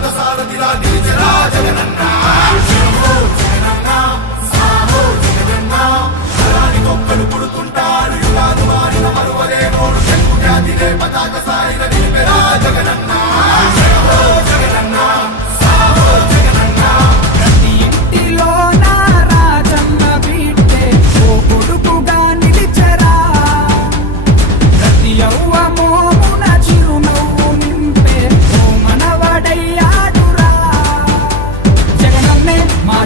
రథసారథిలా నిలిచి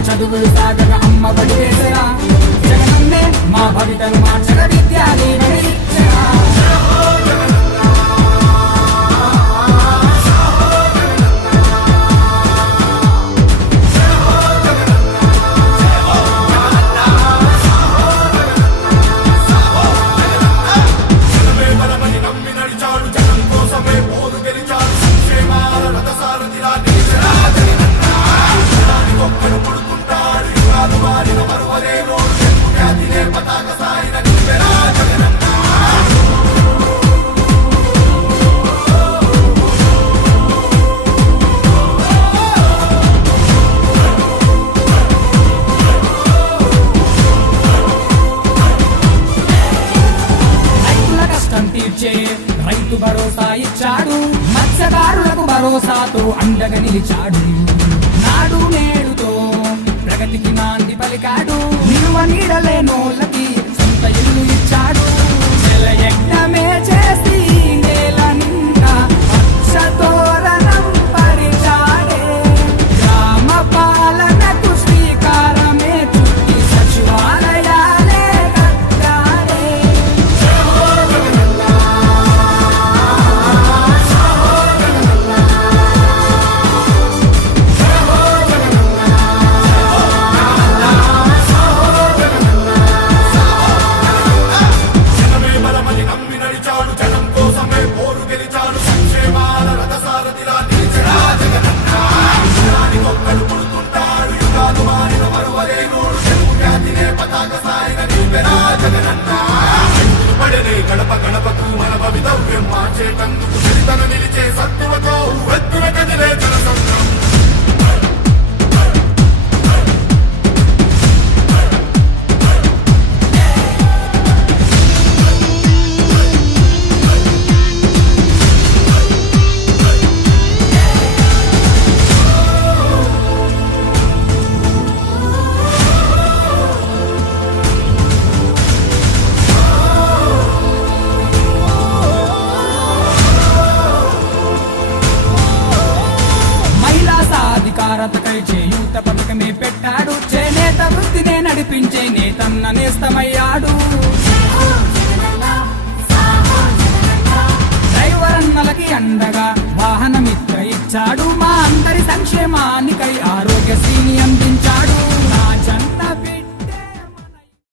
చదువులు సాగర అమ్మ బడి వేసరా. జగనన్నే మా భవితను మార్చగ విద్యా రైతు భరోసా ఇచ్చాడు మత్స్యకారులకు భరోసాతో అండగా నిలిచాడు. నాడు నేడుతో ప్రగతికి నాంది పలికాడు నిలువ నీడలే నోళ్ళ గడప గడపకు మన భవితవ్యం మార్చేటందుకు చరితను సాధికారతకై చేయూత పథకమే పెట్టాడు. చేనేత వృత్తినే నడిపించే నేతన్న నేస్తమయ్యాడు. డ్రైవర్ అన్నలకి అండగా వాహనమిత్ర ఇచ్చాడు. మా అందరి సంక్షేమానికి